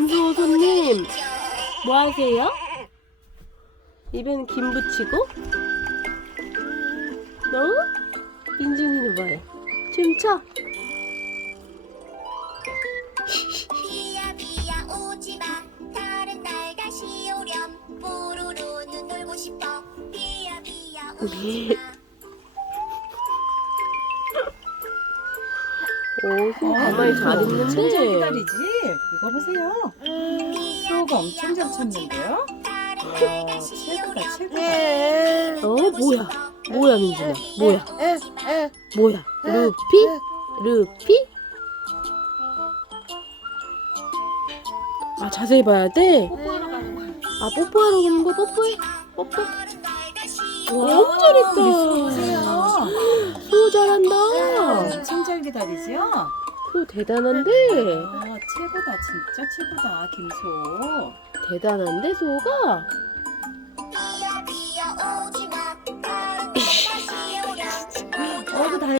어, 손님. 뭐 하세요? 입에는 김 붙이고? 너? 민준이는 뭐해? 춤춰? 비야 비야 오지마 다른 날 다시 오렴 뽀로로는 놀고 싶어 비야 비야 오지마 오, 손 가만히 잘 엄청 잘 있는데. 기다리지? 이거 보세요. 소가 엄청 잘 찾는데요? 와, 최고다, 최고다. 어, 뭐야? 뭐야, 민준아? 뭐야? 뭐야? 루피? 루피? 아, 자세히 봐야 돼? 아, 뽀뽀하러 가는 거? 뽀뽀해? 뽀뽀? 너무 우리 소 잘했다. 기다리죠? 소 대단한데? 아, 최고다, 진짜 최고다, 김소. 대단한데, 소가? 비야 비야 오지마